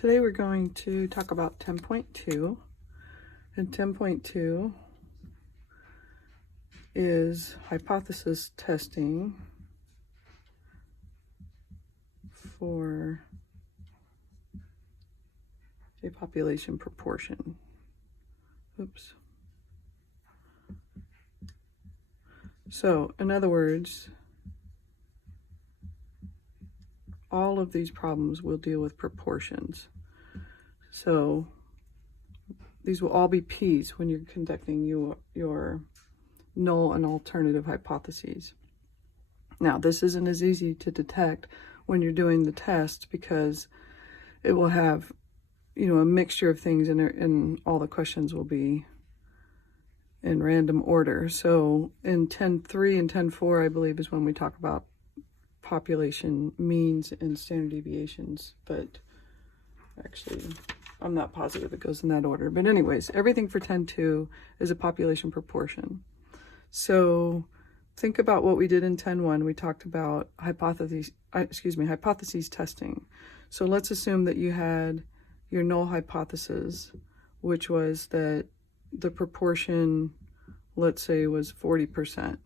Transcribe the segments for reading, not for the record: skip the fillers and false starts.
Today we're going to talk about 10.2, and 10.2 is hypothesis testing for a population proportion. Oops. So, in other words, all of these problems will deal with proportions. So these will all be P's when you're conducting your null and alternative hypotheses. Now, this isn't as easy to detect when you're doing the test because it will have, a mixture of things and all the questions will be in random order. So in 10.3 and 10.4, I believe, is when we talk about population means and standard deviations, but actually I'm not positive it goes in that order. But anyways, everything for 10.2 is a population proportion. So think about what we did in 10.1. We talked about hypotheses testing. So let's assume that you had your null hypothesis, which was that the proportion, let's say, was 40%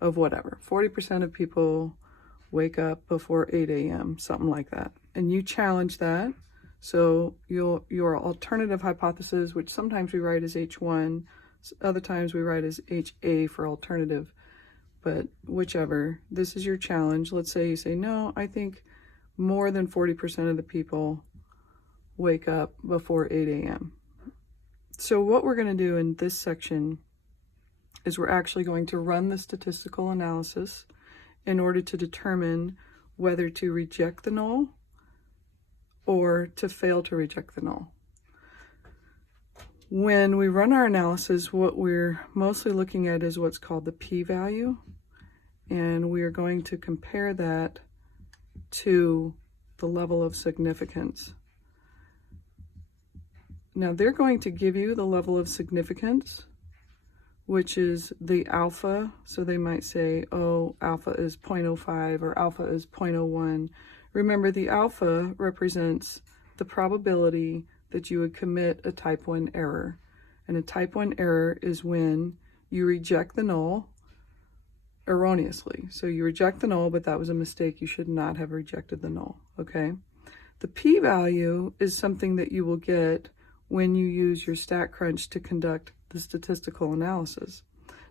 of whatever. 40% of people wake up before 8 a.m., something like that. And you challenge that. So your alternative hypothesis, which sometimes we write as H1, other times we write as HA for alternative, but whichever, this is your challenge. Let's say you say, no, I think more than 40% of the people wake up before 8 a.m. So what we're going to do in this section is we're actually going to run the statistical analysis in order to determine whether to reject the null or to fail to reject the null. When we run our analysis, what we're mostly looking at is what's called the p-value, and we are going to compare that to the level of significance. Now, they're going to give you the level of significance, which is the alpha. So they might say, oh, alpha is 0.05 or alpha is 0.01. Remember, the alpha represents the probability that you would commit a type 1 error. And a type 1 error is when you reject the null erroneously. So you reject the null, but that was a mistake. You should not have rejected the null, okay? The p-value is something that you will get when you use your StatCrunch to conduct the statistical analysis.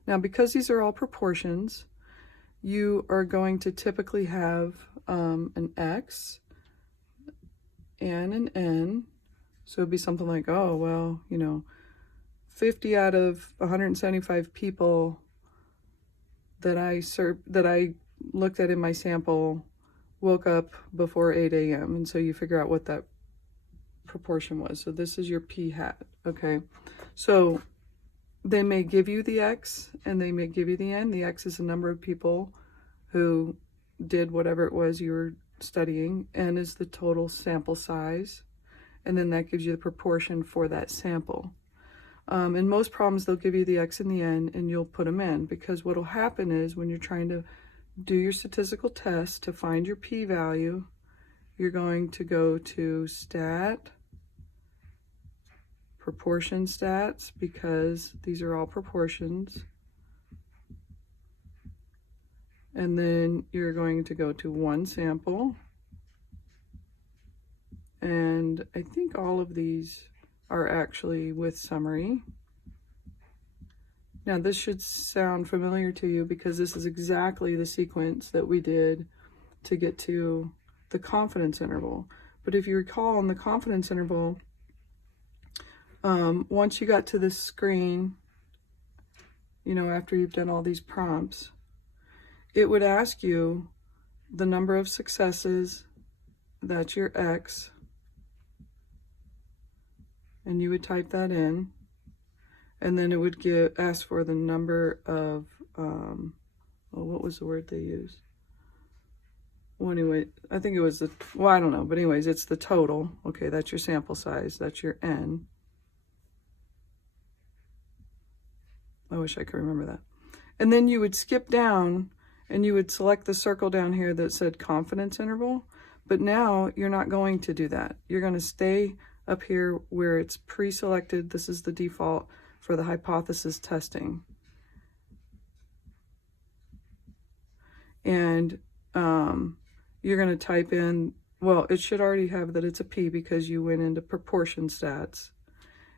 Now, because these are all proportions, you are going to typically have an X and an N. So it'd be something like, oh, well, 50 out of 175 people that I looked at in my sample woke up before 8 a.m. And so you figure out what that proportion was. So this is your p hat, okay? So they may give you the X and they may give you the N. The X is the number of people who did whatever it was you were studying. N is the total sample size. And then that gives you the proportion for that sample. In most problems, they'll give you the X and the N and you'll put them in, because what will happen is when you're trying to do your statistical test to find your p-value, you're going to go to stat, proportion stats, because these are all proportions. And then you're going to go to one sample. And I think all of these are actually with summary. Now, this should sound familiar to you because this is exactly the sequence that we did to get to the confidence interval. But if you recall, in the confidence interval, once you got to this screen, after you've done all these prompts, it would ask you the number of successes, that's your X, and you would type that in, and then it would ask for the number of, what was the word they used? Well, anyway, I think it was I don't know, but anyways, it's the total. Okay, that's your sample size, that's your N. I wish I could remember that. And then you would skip down and you would select the circle down here that said confidence interval. But now you're not going to do that. You're going to stay up here where it's pre-selected. This is the default for the hypothesis testing. And you're going to type in, well, it should already have that it's a P because you went into proportion stats.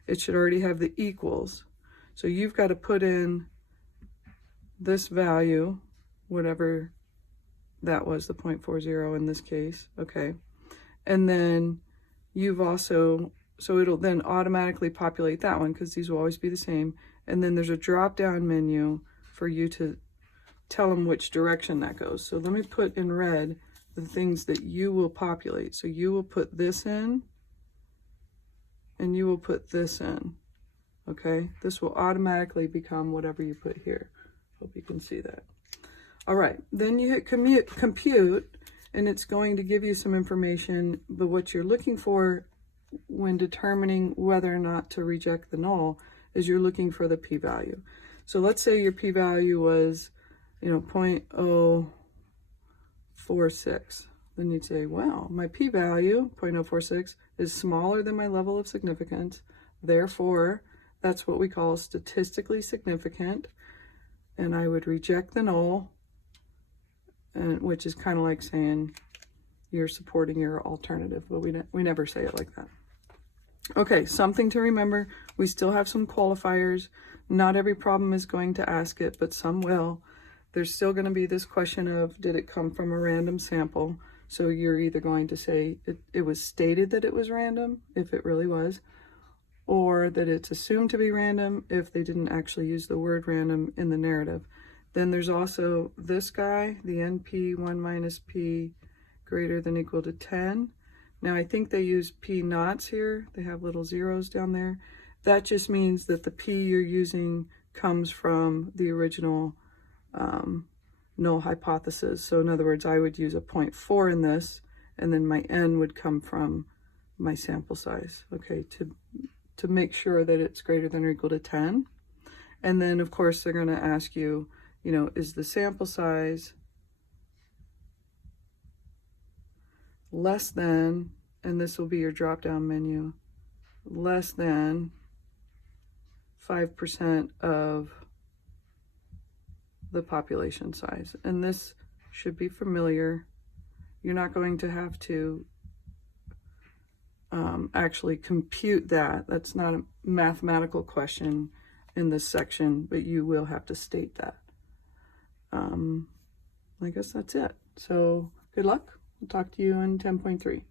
It should already have the equals. So you've got to put in this value, whatever that was, the 0.40 in this case, okay? And then you've also, so it'll then automatically populate that one because these will always be the same. And then there's a drop-down menu for you to tell them which direction that goes. So let me put in red the things that you will populate. So you will put this in, and you will put this in, okay? This will automatically become whatever you put here. Hope you can see that. All right, then you hit compute, and it's going to give you some information, but what you're looking for when determining whether or not to reject the null is you're looking for the p-value. So let's say your p-value was, 0.046. Then you'd say, well, my p-value, 0.046, is smaller than my level of significance. Therefore, that's what we call statistically significant. And I would reject the null, which is kind of like saying you're supporting your alternative, but we never say it like that. Okay, something to remember. We still have some qualifiers. Not every problem is going to ask it, but some will. There's still going to be this question of, did it come from a random sample? So you're either going to say it was stated that it was random, if it really was, or that it's assumed to be random if they didn't actually use the word random in the narrative. Then there's also this guy, the NP 1 minus P greater than equal to 10. Now I think they use P naughts here. They have little zeros down there. That just means that the P you're using comes from the original null hypothesis. So in other words, I would use a 0.4 in this, and then my N would come from my sample size, okay, to make sure that it's greater than or equal to 10. And then of course they're going to ask you, is the sample size less than, and this will be your drop-down menu, less than 5% of the population size. And this should be familiar. You're not going to have to actually compute that. That's not a mathematical question in this section, but you will have to state that. I guess that's it. So good luck. We'll talk to you in 10.3.